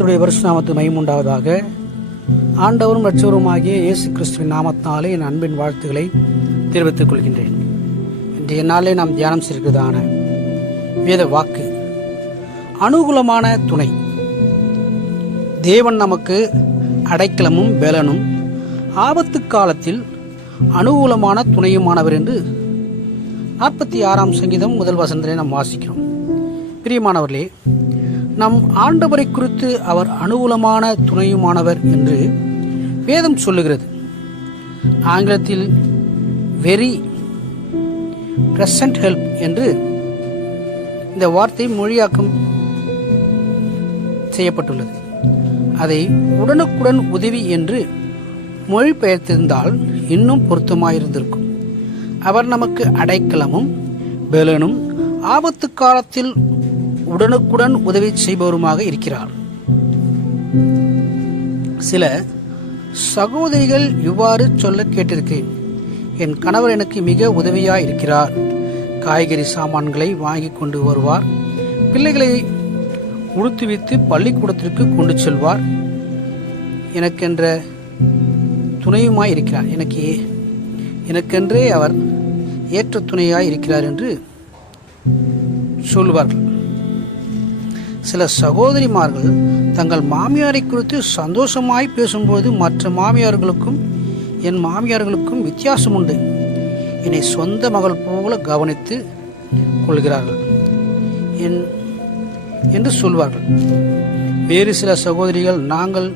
கர்த்தருடைய பரிசுத்த நாமத்துக்கு மகிமை உண்டாவதாக. ஆண்டவரும் இரட்சகருமாகிய இயேசு கிறிஸ்துவின் நாமத்தினாலே என் அன்பின் வாழ்த்துக்களை தெரிவித்துக் கொள்கின்றேன். இன்றைய நாளே நாம் தியானம் செய்கிறதான வேத வாக்கு, அனுகூலமான துணை. தேவன் நமக்கு அடைக்கலமும் பெலனும் ஆபத்து காலத்தில் அனுகூலமான துணையுமானவர் என்று 46ஆம் சங்கீதம் முதல் வசனத்திலே நாம் வாசிக்கிறோம். பிரியமானவர்களே, நம் ஆண்டவரை குறித்து அவர் அனுகூலமான துணையுமானவர் என்று வேதம் சொல்லுகிறது. ஆங்கிலத்தில் வெரி பிரசன்ட் ஹெல்ப் என்று இந்த வார்த்தை மொழியாக்கம் செய்யப்பட்டுள்ளது. அதை உடனுக்குடன் உதவி என்று மொழிபெயர்த்திருந்தால் இன்னும் பொருத்தமாயிருந்திருக்கும். அவர் நமக்கு அடைக்கலமும் பெலனும் ஆபத்து காலத்தில் உடனுக்குடன் உதவி செய்பவருமாக இருக்கிறார். சில சகோதரிகள் இவ்வாறு சொல்ல கேட்டிருக்கிறேன். என் கணவர் எனக்கு மிக உதவியாய் இருக்கிறார். காய்கறி சாமான்களை வாங்கி கொண்டு வருவார், பிள்ளைகளை உடுத்துவித்து பள்ளிக்கூடத்திற்கு கொண்டு செல்வார், எனக்கென்ற துணையுமாய் இருக்கிறார், எனக்கென்றே அவர் ஏற்ற துணையாய் இருக்கிறார் என்று சொல்வார்கள். சில சகோதரிமார்கள் தங்கள் மாமியாரை குறித்து சந்தோஷமாய் பேசும்போது மற்ற மாமியார்களுக்கும் என் மாமியார்களுக்கும் வித்தியாசம் உண்டு, என்னை சொந்த மகள் போல கவனித்து கொள்கிறார்கள் என்று சொல்வார்கள். வேறு சில சகோதரிகள், நாங்கள்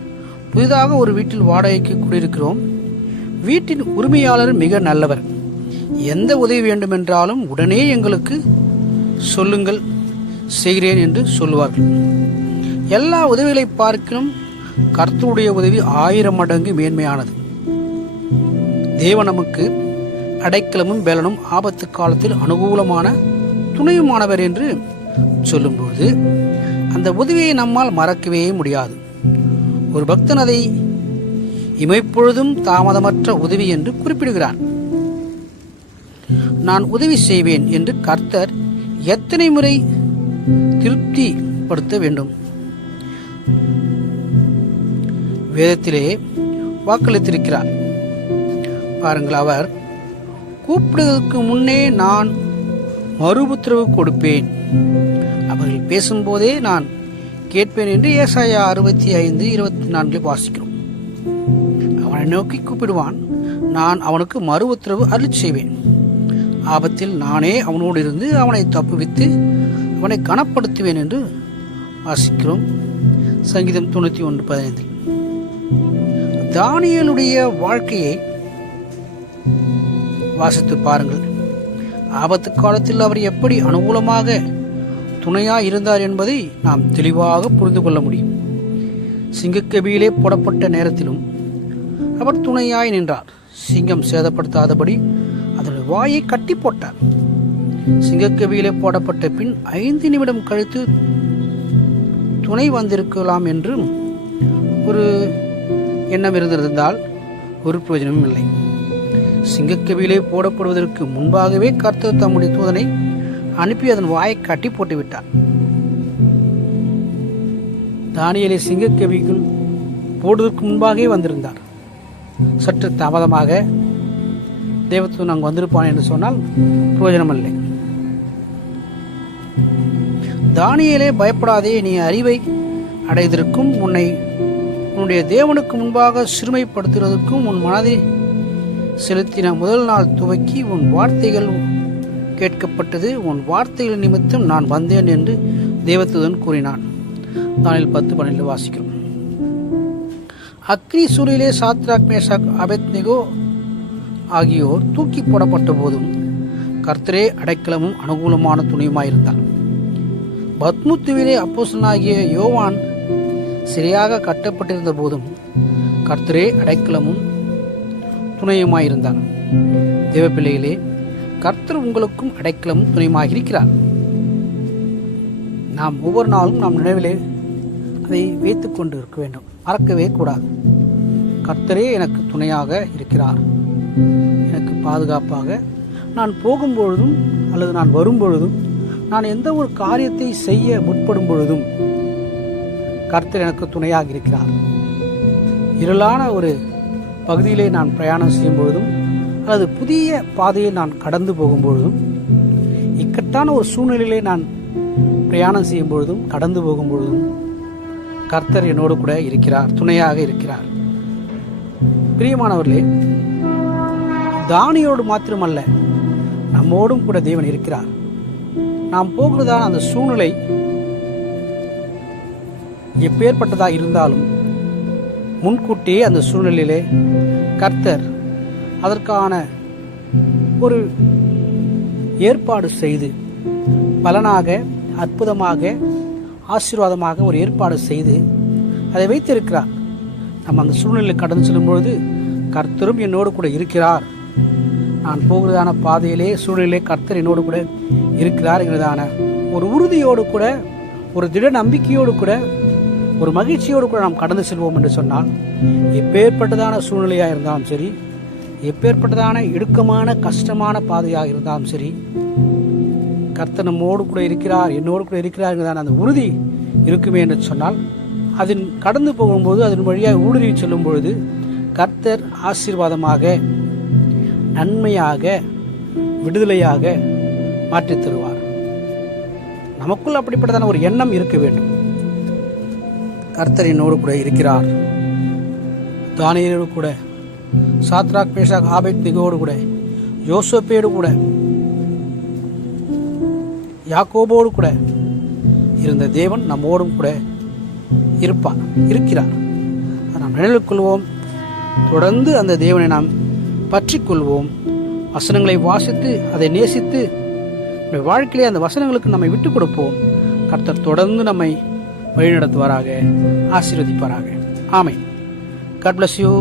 புதிதாக ஒரு வீட்டில் வாடகைக்கு குடியிருக்கிறோம், வீட்டின் உரிமையாளர் மிக நல்லவர், எந்த உதவி வேண்டுமென்றாலும் உடனே எங்களுக்கு சொல்லுங்கள், செய்கிறேன் என்று சொல்லுவார்கள். எல்லா உதவிகளை பார்க்கிலும் கர்த்தருடைய உதவி 1000 மடங்கு மேன்மையானது. தேவன் நமக்கு அடைக்கலமும் பெலனும் ஆபத்து காலத்தில் அனுகூலமான துணையுமானவர் என்று சொல்லும்போது அந்த உதவியை நம்மால் மறக்கவே முடியாது. ஒரு பக்தன் அதை இமைப்பொழுதும் தாமதமற்ற உதவி என்று குறிப்பிடுகிறான். நான் உதவி செய்வேன் என்று கர்த்தர் எத்தனை முறை திருப்திப்படுத்த வேண்டும்? வேதத்திலே வாக்களித்திருக்கிறார் பாருங்கள். அவர் கூப்பிடுவதற்கு முன்னே நான் மறு உத்தரவு கொடுப்பேன், அவர்கள் பேசும்போதே நான் கேட்பேன் என்று ஏசாயா 65:24 வாசிக்கிறோம். அவனை நோக்கி கூப்பிடுவான், நான் அவனுக்கு மறு உத்தரவு அருளி செய்வேன், ஆபத்தில் நானே அவனோடு இருந்து அவனை தப்புவித்து அவனை கனப்படுத்துவேன் என்று வாசிக்கிறோம். சங்கீதம் 91:15. தானியேலுடைய வாழ்க்கையை வாசித்து பாருங்கள். ஆபத்து காலத்தில் அவர் எப்படி அனுகூலமாக துணையாய் இருந்தார் என்பதை நாம் தெளிவாக புரிந்து கொள்ள முடியும். சிங்கக்கபியிலே போடப்பட்ட நேரத்திலும் அவர் துணையாய் நின்றார். சிங்கம் சேதப்படுத்தாதபடி அதனுடைய வாயை கட்டி போட்டார். சிங்கக்கபியிலே போடப்பட்ட பின் 5 நிமிடம் கழித்து துணை வந்திருக்கலாம் என்றும் ஒரு எண்ணம் இருந்திருந்தால் ஒரு பிரயோஜனமும் இல்லை. சிங்கக்கபியிலே போடப்படுவதற்கு முன்பாகவே கர்த்தர் தம்முடைய தூதனை அனுப்பி அதன் வாயை கட்டி போட்டு விட்டார். தானியேலை சிங்கக்கபிக்குள் போடுவதற்கு முன்பாகவே வந்திருந்தார். சற்று தாமதமாக தேவதூதன் அங்கு வந்திருப்பான் என்று சொன்னால் பிரயோஜனம் இல்லை. தானியேலே, பயப்படாதே, நீ அறிவை அடைவதற்கும் உன்னுடைய தேவனுக்கு முன்பாக சிறுமைப்படுத்துவதற்கும் உன் மனதை செலுத்தின முதல் நாள் துவக்கி உன் வார்த்தைகள் கேட்கப்பட்டது, உன் வார்த்தைகள் நிமித்தம் நான் வந்தேன் என்று தேவதூதன் கூறினான். தானியேல் 10:12 வாசிக்கிறோம். அக்னி சூழலிலே சாத்ராக், மேஷாக், அபேத்நேகோ ஆகியோர் தூக்கி போடப்பட்ட போதும் கர்த்தரே அடைக்கலமும் அனுகூலமான துணையுமாயிருந்தார். பத்முத்துவிலே அப்போஸ்தலனாகிய யோவான் சிறையாக கட்டப்பட்டிருந்த போதும் கர்த்தரே அடைக்கலமும் துணையுமாயிருந்தார். தேவப்பிள்ளைகளே, கர்த்தர் உங்களுக்கும் அடைக்கலமும் துணையுமாக இருக்கிறார். நாம் ஒவ்வொரு நாளும் நாம் நினைவிலே அதை வைத்துக் கொண்டு இருக்க வேண்டும், மறக்கவே கூடாது. கர்த்தரே எனக்கு துணையாக இருக்கிறார், எனக்கு பாதுகாப்பாக நான் போகும்பொழுதும் அல்லது நான் வரும்பொழுதும், நான் எந்த ஒரு காரியத்தை செய்ய முற்படும் பொழுதும் கர்த்தர் எனக்கு துணையாக இருக்கிறார். இருளான ஒரு பகுதியிலே நான் பிரயாணம் செய்யும் பொழுதும் அல்லது புதிய பாதையை நான் கடந்து போகும் பொழுதும், இக்கட்டான ஒரு சூழ்நிலையிலே நான் பிரயாணம் செய்யும் பொழுதும் கடந்து போகும் பொழுதும் கர்த்தர் என்னோடு கூட இருக்கிறார், துணையாக இருக்கிறார். பிரியமானவர்களே, தானியோடு மாத்திரமல்ல, நம்மோடும் கூட தேவன் இருக்கிறார். நாம் போகிறதான அந்த சூழ்நிலை எப்பேற்பட்டதா இருந்தாலும் முன்கூட்டியே அந்த சூழ்நிலையிலே கர்த்தர் அதற்கான ஒரு ஏற்பாடு செய்து பலனாக, அற்புதமாக, ஆசீர்வாதமாக ஒரு ஏற்பாடு செய்து அதை வைத்திருக்கிறார். நம்ம அந்த சூழ்நிலையில் கடந்து செல்லும் பொழுது கர்த்தரும் என்னோடு கூட இருக்கிறார், நான் போகிறதான பாதையிலே சூழ்நிலையிலே கர்த்தர் என்னோடு கூட இருக்கிறார் என்கிறதான ஒரு உறுதியோடு கூட, ஒரு திட நம்பிக்கையோடு கூட, ஒரு மகிழ்ச்சியோடு கூட நாம் கடந்து செல்வோம் என்று சொன்னால், எப்பேற்பட்டதான சூழ்நிலையாக இருந்தாலும் சரி, எப்பேற்பட்டதான இடுக்கமான கஷ்டமான பாதையாக இருந்தாலும் சரி, கர்த்தர் நம்மோடு கூட இருக்கிறார், என்னோடு கூட இருக்கிறார் என்கிறதான அந்த உறுதி இருக்குமே என்று சொன்னால், அதன் கடந்து போகும்போது அதன் வழியாக ஊடுருவி செல்லும் பொழுது கர்த்தர் ஆசீர்வாதமாக, நன்மையாக, விடுதலையாக மாற்றித் தருவார். நமக்குள் அப்படிப்பட்டதான ஒரு எண்ணம் இருக்க வேண்டும். கர்த்தர் என்னோடு கூட இருக்கிறார். தானியேலோடு கூட, சாத்ராக் மேஷாக் ஆபேத்நேகோடு கூட, யோசேப்போடு கூட, யாக்கோபோடு கூட இருந்த தேவன் நம்மோடும் கூட இருக்கிறார். நாம் நினைவில் கொள்வோம். தொடர்ந்து அந்த தேவனை நாம் பற்றி கொள்வோம். வசனங்களை வாசித்து அதை நேசித்து வாழ்க்கையிலே அந்த வசனங்களுக்கு நம்மை விட்டுக் கொடுப்போம். கர்த்தர் தொடர்ந்து நம்மை வழிநடத்துவாராக, ஆசீர்வதிப்பாராக. ஆமென். God bless you.